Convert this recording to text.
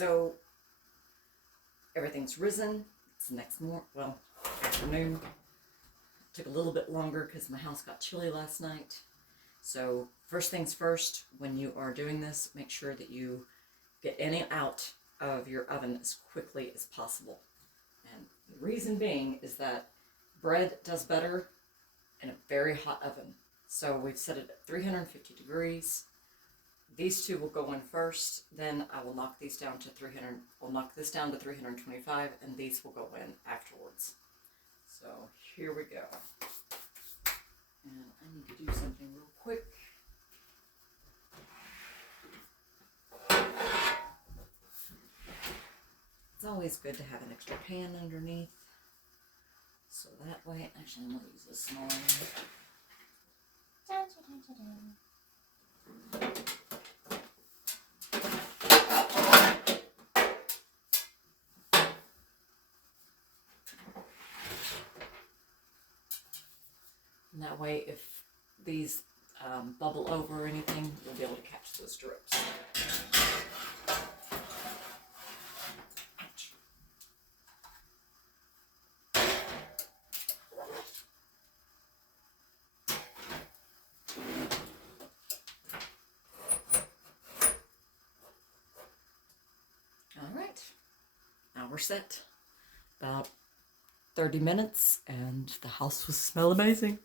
So everything's risen. It's the next afternoon. Took a little bit longer because my house got chilly last night. So first things first, when you are doing this, make sure that you get any out of your oven as quickly as possible. And the reason being is that bread does better in a very hot oven. So we've set it at 350 degrees. These two will go in first, then I will knock these down to 300. We'll knock this down to 325, and these will go in afterwards. So here we go. And I need to do something real quick. It's always good to have an extra pan underneath. So that way, actually I'm going to use this small one. And that way, if these bubble over or anything, you'll be able to catch those drips. All right, now we're set. About 30 minutes and the house will smell amazing.